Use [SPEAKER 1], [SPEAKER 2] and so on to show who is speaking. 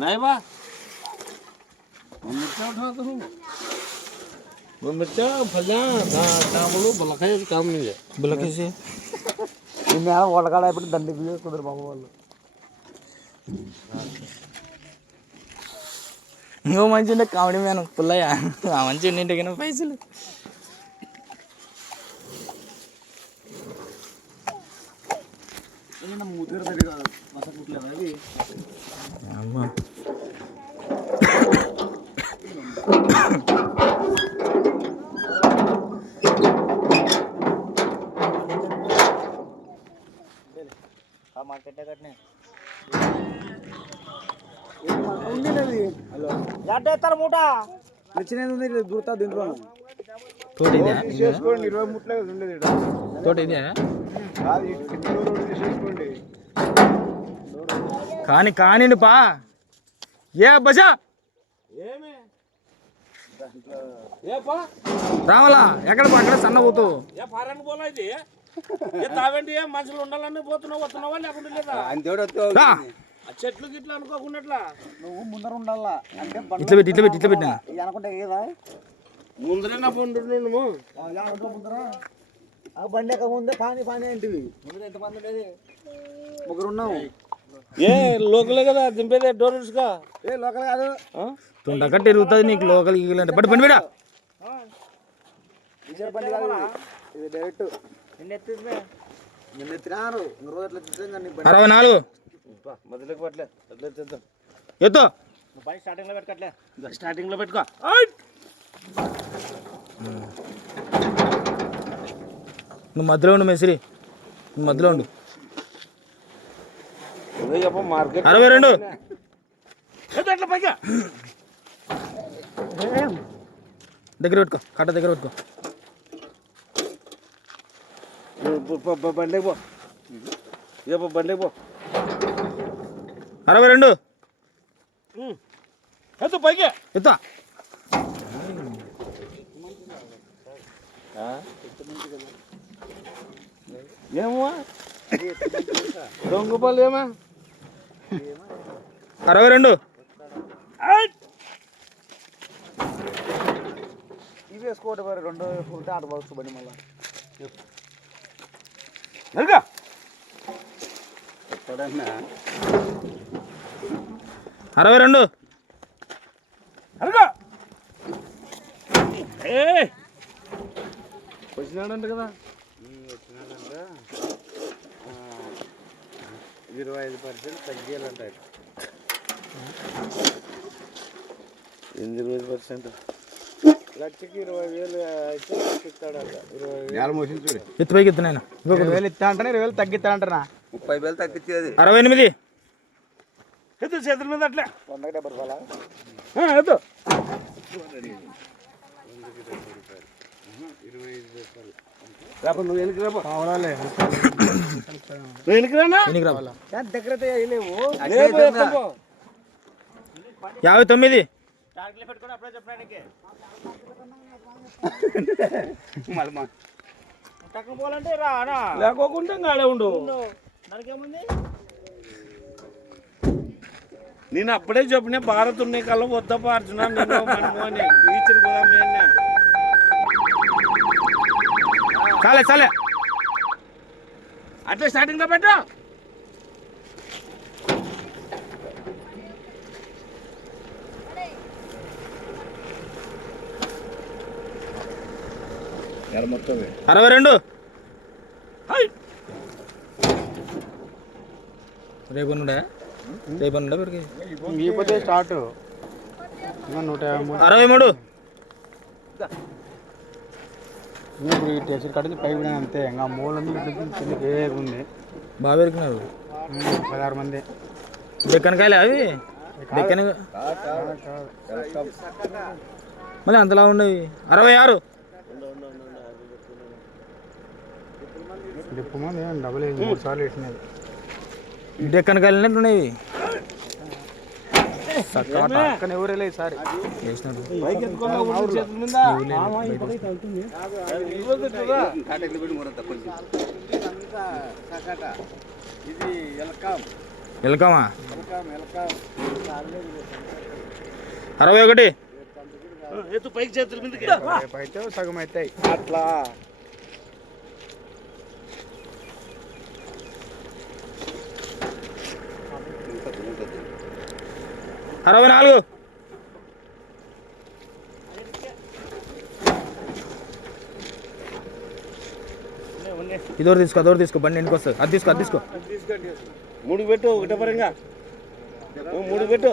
[SPEAKER 1] नहीं बा वो मिर्चा उठा तो हूँ वो मिर्चा फजा तांबड़ो बलखाए काम नहीं है
[SPEAKER 2] బుల్లకేసి
[SPEAKER 3] నిన్న వంటకాడ అయిపోయి దండి కుదరు బాబు వాళ్ళు
[SPEAKER 2] ఇంకో మంచి ఉండే కామెడీ మ్యాన్ పుల్లయ్య ఆ మంచి ఉండింటే కానీ పైసలు అమ్మా
[SPEAKER 3] ఉంది అది హలో ఎట్ట మూట నచ్చినది ఉంది దూరుతా దీంట్లో
[SPEAKER 2] తోట ఇదే
[SPEAKER 3] చేసుకోండి ఇరవై ముట్లే ఉండేది ఈడ.
[SPEAKER 2] తోట ఇదే కాని కానిండి పా ఏ బజా
[SPEAKER 1] ఏమే? ఏ పా
[SPEAKER 2] రావాలా ఎక్కడ అక్కడ సన్న పోతూ.
[SPEAKER 1] తావేంటి ఏ మనుషులు ఉండాలని పోతున్నావు వస్తున్నావా లేకుండా లేదా? చెట్లు గిట్లు అనుకోకుండా
[SPEAKER 3] నువ్వు ముందర ఉండాలా? అంటే
[SPEAKER 2] ఇట్లా పెట్టి ఇట్లా పెట్టి ఇట్లా పెట్టినా?
[SPEAKER 3] అనుకుంటే ఏదా?
[SPEAKER 1] ముందరే నా పండు నువ్వు
[SPEAKER 3] ముందర? ఆ బండి ఎక్క ముందే పాని పాని ఏంటివి ఎంతమంది ఉండేది? ముగ్గురు ఉన్నావు
[SPEAKER 1] ఏ లోకలే కదా దింపేదే డోర్స్గా
[SPEAKER 3] ఏ లోకల్ కాదు.
[SPEAKER 2] తుండ కట్టి ఇరుగుతుంది నీకు లోకల్ గీకలంటే బట్ బండి బిడా
[SPEAKER 3] విజయ బండి కాదు ఇది. డైరెక్ట్. నిన్న ఎత్తిందే. నిన్న ఎత్తినారు. ఇంక రోజు ఎట్లా బండి.
[SPEAKER 2] అరవై నాలుగు.
[SPEAKER 1] మధ్యలోకి పట్టలే అట్లే చేద్దాం.
[SPEAKER 2] ఎత్తు.
[SPEAKER 3] బండి స్టార్టింగ్లో పెట్టుకట్లే
[SPEAKER 1] స్టార్టింగ్లో పెట్టుకో.
[SPEAKER 2] నువ్వు మధ్యలో ఉండు మెసిరి నువ్వు మధ్యలో ఉండు. అరవై రెండు. దగ్గర పెట్టుకో కట్ట దగ్గర పెట్టుకో.
[SPEAKER 1] బండి పో బండి పో
[SPEAKER 2] అరవై రెండు.
[SPEAKER 1] ఎత్తు పైకి
[SPEAKER 2] ఎత్తా.
[SPEAKER 1] ఏమో? దొంగ పళ్ళు ఏమా?
[SPEAKER 2] అరవై రెండు.
[SPEAKER 3] ఇవి వేసుకోవటం మరి రెండు ఫుల్ ఆట బాక్స్ బండి మళ్ళీ.
[SPEAKER 1] నరుగా
[SPEAKER 2] అరవై రెండు.
[SPEAKER 1] నరుగా ఏ వచ్చినాడంట కదా.
[SPEAKER 3] ఇరవై ఐదు పర్సెంట్ తగ్గియాలంట
[SPEAKER 1] ఎనిమిది ఇరవై పర్సెంట్?
[SPEAKER 3] లక్షకి ఇరవై వేలు అయితే ఇస్తాడంట. ఇరవై
[SPEAKER 2] ఎత్తు పైకి ఎత్తు నేను ఇంకొకటి
[SPEAKER 3] వేలు ఇస్తా అంటారా ఇరవై వేలు తగ్గిస్తా అంటారా
[SPEAKER 4] ముప్పై వేలు తగ్గించేది.
[SPEAKER 2] అరవై ఎనిమిది.
[SPEAKER 1] ఎత్తు చేతుల మీద అట్లే.
[SPEAKER 3] వందకి డెబ్బై రూపాయల?
[SPEAKER 1] ఎత్తు.
[SPEAKER 2] యాభై తొమ్మిది.
[SPEAKER 1] లేకోకుండా ఆడే ఉండు. నేను అప్పుడే చెప్పిన భారత్ ఉన్నాయి కల్లా వద్ద పార్చున్నా నేను మనము అని. బీచ్ పోదాం నేను
[SPEAKER 2] చాలే చాలే.
[SPEAKER 1] అట్లా స్టార్టింగ్లో పెట్టు.
[SPEAKER 2] అరవై రెండు.
[SPEAKER 1] హై.
[SPEAKER 2] రేపు ఉండే రేపు
[SPEAKER 3] స్టార్ట్. నూట యాభై మూడు.
[SPEAKER 2] అరవై మూడు.
[SPEAKER 3] ఇప్పుడు టెస్ట్ కట్టింది పై కూడా అంతే. ఇంకా మూడు వందలు కిందకి ఏ ఉంది?
[SPEAKER 2] బాగా పెరిగినారు
[SPEAKER 3] పదహారు మంది.
[SPEAKER 2] డెక్కనకాయలే అవి? డెక్కన మళ్ళీ అంతలా ఉండేవి. అరవై ఆరు.
[SPEAKER 3] డిప్పు మంది డబుల్ వేసి మూడు సార్లు వేసినది
[SPEAKER 2] డెక్కనకాయలు ఉన్నాయి వెల్కమా అరవై ఒకటి.
[SPEAKER 1] పైకి చేతుల
[SPEAKER 3] అయితే సగం అవుతాయి అట్లా.
[SPEAKER 2] అరవై నాలుగు. ఇదోరు తీసుకో అదోరు తీసుకో బండి ఎందుకు వస్తుంది అది తీసుకో అది తీసుకో.
[SPEAKER 1] మూడు పెట్టు ఒకటే పరంగా. మూడు పెట్టు.